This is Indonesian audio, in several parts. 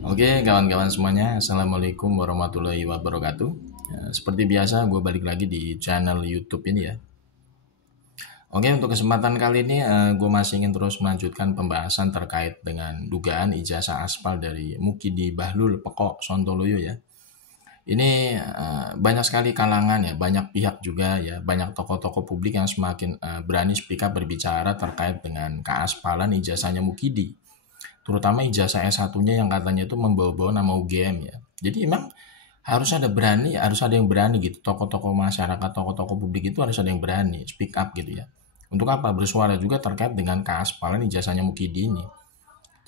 Oke, kawan-kawan semuanya, Assalamualaikum warahmatullahi wabarakatuh. Ya, seperti biasa, gue balik lagi di channel YouTube ini ya. Oke, untuk kesempatan kali ini, gue masih ingin terus melanjutkan pembahasan terkait dengan dugaan ijazah aspal dari Mukidi Bahlul Pekok Sontoloyo ya. Ini banyak sekali kalangan ya, banyak pihak juga ya, banyak tokoh-tokoh publik yang semakin berani speak up berbicara terkait dengan keaspalan ijazahnya Mukidi, terutama ijazah S1-nya yang katanya itu membawa-bawa nama UGM ya. Jadi emang harus ada yang berani gitu. Tokoh-tokoh masyarakat, tokoh-tokoh publik itu harus ada yang berani speak up gitu ya. Untuk apa? Bersuara juga terkait dengan keaspalan ijazahnya Mukidi ini.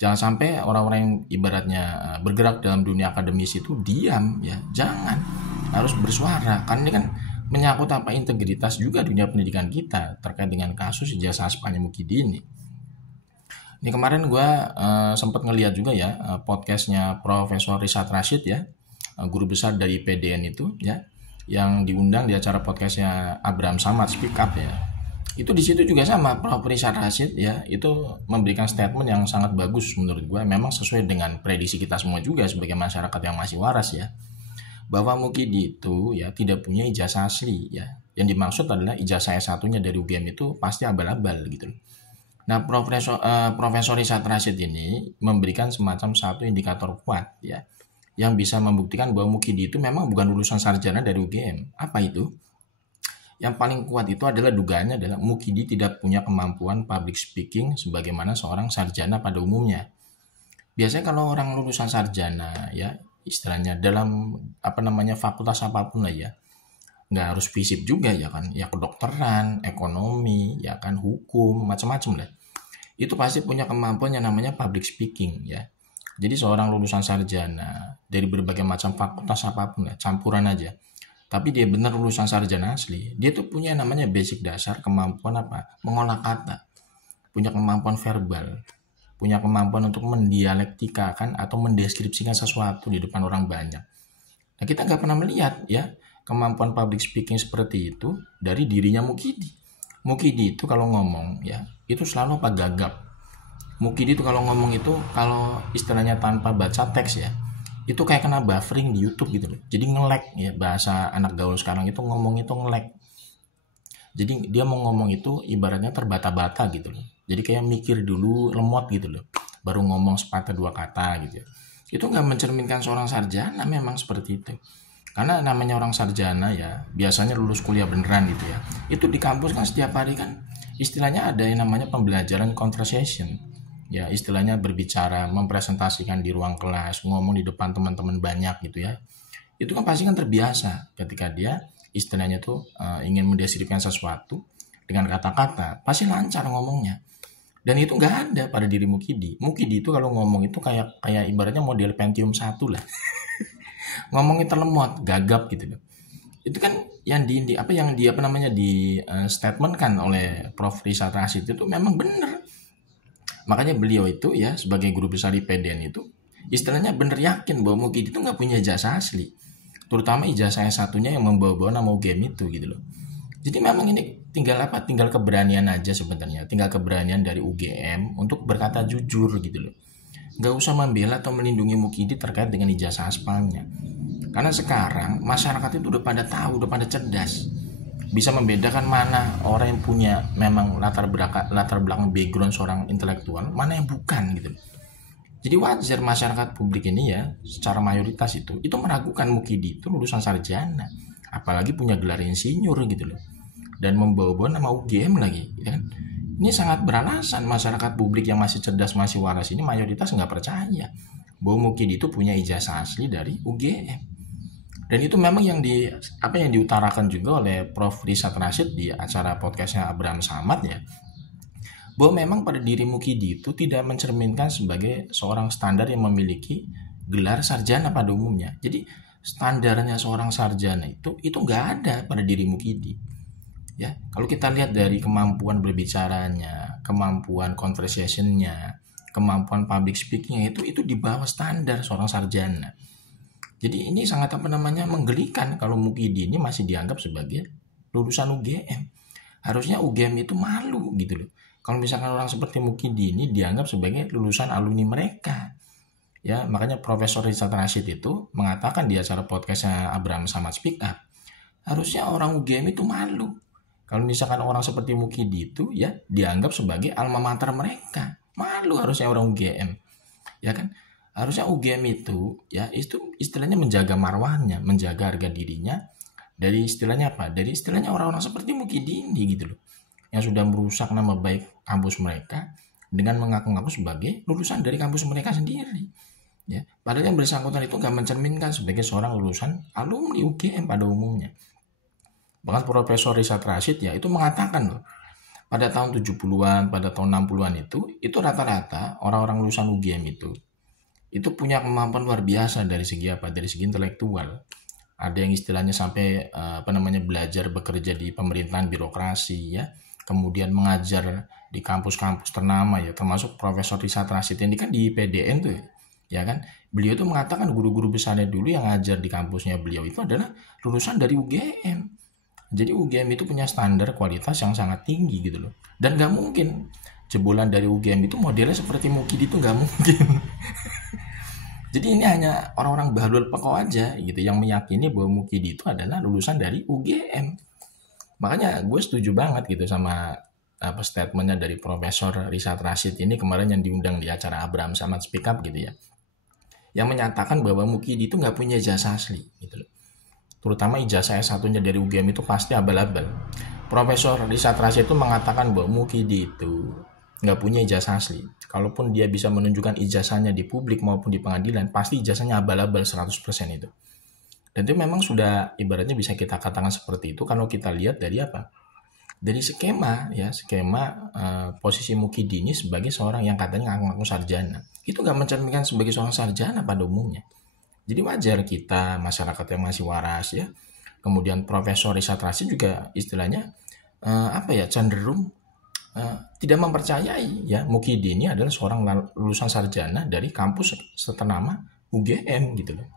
Jangan sampai orang-orang yang ibaratnya bergerak dalam dunia akademis itu diam ya. Jangan. Harus bersuara. Karena ini kan menyangkut apa integritas juga dunia pendidikan kita terkait dengan kasus ijazah aspalnya Mukidi ini. Ini kemarin gue sempat ngeliat juga ya podcastnya Profesor Risat Rashid ya, guru besar dari PDN itu ya, yang diundang di acara podcastnya Abraham Samad Speak Up ya. Itu di situ juga sama Prof Risat Rashid ya, itu memberikan statement yang sangat bagus menurut gue, memang sesuai dengan prediksi kita semua juga sebagai masyarakat yang masih waras ya, bahwa Mukidi itu ya tidak punya ijazah asli ya. Yang dimaksud adalah ijazah S1-nya dari UGM itu pasti abal-abal gitu. Nah, Profesor Risat Rashid ini memberikan semacam satu indikator kuat ya, yang bisa membuktikan bahwa Mukidi itu memang bukan lulusan sarjana dari UGM. Apa itu? Yang paling kuat itu adalah dugaannya adalah Mukidi tidak punya kemampuan public speaking sebagaimana seorang sarjana pada umumnya. Biasanya kalau orang lulusan sarjana ya, istilahnya dalam fakultas apapun lah ya, nggak harus fisip juga ya kan, ya kedokteran, ekonomi, ya kan hukum, macam-macam lah. Itu pasti punya kemampuan yang namanya public speaking ya. Jadi seorang lulusan sarjana dari berbagai macam fakultas apapun ya, campuran aja. Tapi dia benar lulusan sarjana asli, dia tuh punya namanya basic dasar kemampuan apa? Mengolah kata, punya kemampuan verbal, punya kemampuan untuk mendialektikakan atau mendeskripsikan sesuatu di depan orang banyak. Nah, kita nggak pernah melihat ya kemampuan public speaking seperti itu dari dirinya Mukidi. Mukidi itu kalau ngomong ya, itu selalu apa gagap. Mukidi itu kalau ngomong itu, kalau istilahnya tanpa baca teks ya, itu kayak kena buffering di YouTube gitu loh. Jadi nge-lag ya, bahasa anak gaul sekarang itu ngomong itu nge-lag. Jadi dia mau ngomong itu ibaratnya terbata-bata gitu loh. Jadi kayak mikir dulu, lemot gitu loh. Baru ngomong sepatah dua kata gitu ya. Itu nggak mencerminkan seorang sarjana memang seperti itu. Karena namanya orang sarjana ya, biasanya lulus kuliah beneran gitu ya. Itu di kampus kan setiap hari kan istilahnya ada yang namanya pembelajaran conversation. Ya, istilahnya berbicara, mempresentasikan di ruang kelas, ngomong di depan teman-teman banyak gitu ya. Itu kan pasti kan terbiasa ketika dia istilahnya tuh ingin mendeskripsikan sesuatu dengan kata-kata, pasti lancar ngomongnya. Dan itu nggak ada pada diri Mukidi. Mukidi itu kalau ngomong itu kayak kayak ibaratnya model Pentium 1 lah. Ngomongnya terlemot, gagap gitu loh. Itu kan yang di apa namanya di statement kan oleh Prof Rizal Rashid itu memang benar. Makanya beliau itu ya sebagai guru besar di PDN itu istilahnya bener yakin bahwa Mukidi itu nggak punya ijazah asli, terutama ijazah S1-nya yang membawa-bawa nama UGM itu gitu loh. Jadi memang ini tinggal apa? Tinggal keberanian aja sebenarnya, tinggal keberanian dari UGM untuk berkata jujur gitu loh. Nggak usah membela atau melindungi Mukidi terkait dengan ijazah aspalnya. Karena sekarang masyarakat itu udah pada tahu, udah pada cerdas. Bisa membedakan mana orang yang punya memang latar belakang background seorang intelektual, mana yang bukan gitu. Jadi wajar masyarakat publik ini ya secara mayoritas itu meragukan Mukidi itu lulusan sarjana, apalagi punya gelar insinyur gitu loh. Dan membawa-bawa nama UGM lagi, ya kan? Ini sangat beralasan masyarakat publik yang masih cerdas, masih waras ini mayoritas nggak percaya bahwa Mukidi itu punya ijazah asli dari UGM. Dan itu memang yang diutarakan juga oleh Prof Risat Rashid di acara podcastnya Abraham Samad ya, bahwa memang pada diri Mukidi itu tidak mencerminkan sebagai seorang standar yang memiliki gelar sarjana pada umumnya. Jadi standarnya seorang sarjana itu nggak ada pada diri Mukidi. Ya, kalau kita lihat dari kemampuan berbicaranya, kemampuan conversationnya, kemampuan public speakingnya itu di bawah standar seorang sarjana. Jadi ini sangat menggelikan kalau Mukidi ini masih dianggap sebagai lulusan UGM. Harusnya UGM itu malu gitu loh. Kalau misalkan orang seperti Mukidi ini dianggap sebagai lulusan alumni mereka. Ya, makanya Profesor Richard Rashid itu mengatakan di acara podcastnya Abraham Samad Speak Up, harusnya orang UGM itu malu. Kalau misalkan orang seperti Mukidi itu ya dianggap sebagai alma mater mereka. Malu harusnya orang UGM. Ya kan? Harusnya UGM itu ya itu istilahnya menjaga marwahnya, menjaga harga dirinya dari istilahnya apa? Dari istilahnya orang-orang seperti Mukidi ini gitu loh. Yang sudah merusak nama baik kampus mereka dengan mengaku-ngaku sebagai lulusan dari kampus mereka sendiri. Ya, padahal yang bersangkutan itu nggak mencerminkan sebagai seorang lulusan alumni UGM pada umumnya. Bahkan Profesor Richard Rashid ya itu mengatakan loh, pada tahun 70-an, pada tahun 60-an itu rata-rata orang-orang lulusan UGM itu punya kemampuan luar biasa dari segi apa? Dari segi intelektual. Ada yang istilahnya sampai belajar bekerja di pemerintahan birokrasi ya, kemudian mengajar di kampus-kampus ternama ya, termasuk Profesor Richard Rashid ini kan di PDN tuh ya kan. Beliau itu mengatakan guru-guru besarnya dulu yang ngajar di kampusnya beliau itu adalah lulusan dari UGM. Jadi UGM itu punya standar kualitas yang sangat tinggi gitu loh. Dan nggak mungkin jebolan dari UGM itu modelnya seperti Mukidi itu nggak mungkin. Jadi ini hanya orang-orang bahlul peko aja gitu yang meyakini bahwa Mukidi itu adalah lulusan dari UGM. Makanya gue setuju banget gitu sama apa statementnya dari Profesor Richard Rashid ini kemarin yang diundang di acara Abraham Samad Speak Up gitu ya. Yang menyatakan bahwa Mukidi itu nggak punya ijazah asli gitu loh. Terutama ijazah S1-nya dari UGM itu pasti abal-abal. Profesor Richard Rashid itu mengatakan bahwa Mukidi itu nggak punya ijazah asli. Kalaupun dia bisa menunjukkan ijazahnya di publik maupun di pengadilan, pasti ijazahnya abal-abal 100% itu. Dan itu memang sudah ibaratnya bisa kita katakan seperti itu kalau kita lihat dari apa? Dari skema ya, posisi Mukidi ini sebagai seorang yang katanya ngaku-ngaku sarjana. Itu nggak mencerminkan sebagai seorang sarjana pada umumnya. Jadi wajar kita masyarakat yang masih waras ya. Kemudian Profesor Richard Rashid juga istilahnya cenderung tidak mempercayai ya Mukidi ini adalah seorang lulusan sarjana dari kampus ternama UGM gitu loh.